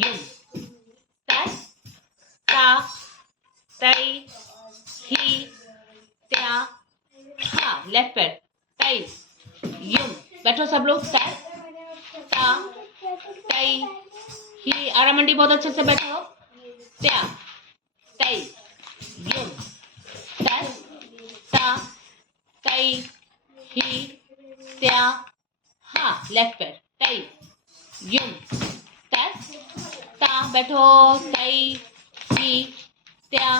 yum तस ता तै ही त्या हा लेफ्ट पैर तै युम बैठो सब लोग तस ता तै ही आरामंडी बहुत अच्छे से बैठो त्या तै युम तस ता तै ही त्या हा लेफ्ट पैर तै युम तस ता बैठो तै ही त्या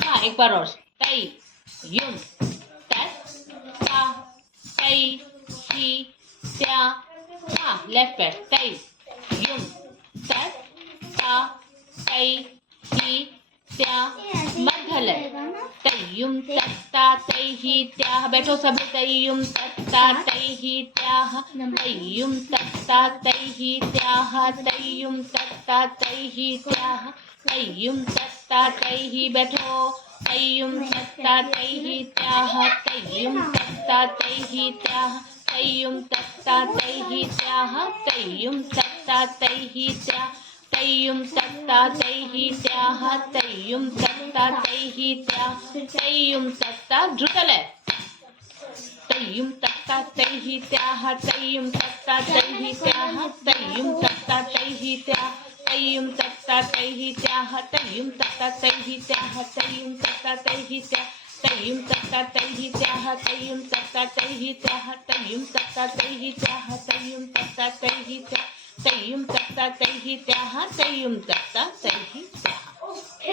हा एक बार और तै युम तस ता तै ही त्या हा लेफ्ट पैर तै युम तस ता तै ही त्या मध्य लय तय्युम तत्ता तै ही त्या बैठो सब तय्युम तत्ता तै ही त्या तय्युम तत्ता तै ही त्या तय्युम तत्ता तै ही त्या तय्युम तत्ता तै ही बैठो तय्युम तत्ता तै ही त्या तय्युम तत्ता तै ही त्या तय्युम तत्ता तै ही त्या तय्युम तत्ता तै ही त्या तय्युम तत्ता तै ही त्या तय्युम तत्ता तै ही त्या तय्युम तत्ता द्रुतलय तय्युम तत्ता तै ही त्या तय्युम तत्ता तै ही त्या तय्युम तत्ता तै ही त्या तय्युम तत्ता तै ही त्या तय्युम तत्ता तै ही त्या तय्युम तत्ता तै ही त्या तय्युम तत्ता तै ही त्या तय्युम तत्ता तै ही त्या तय्युम तत्ता तै ही त्या तय्युम तत्ता तै ही त्या तय्युम तत्ता तै ही त्या तय्युम तत्ता तै ही त्या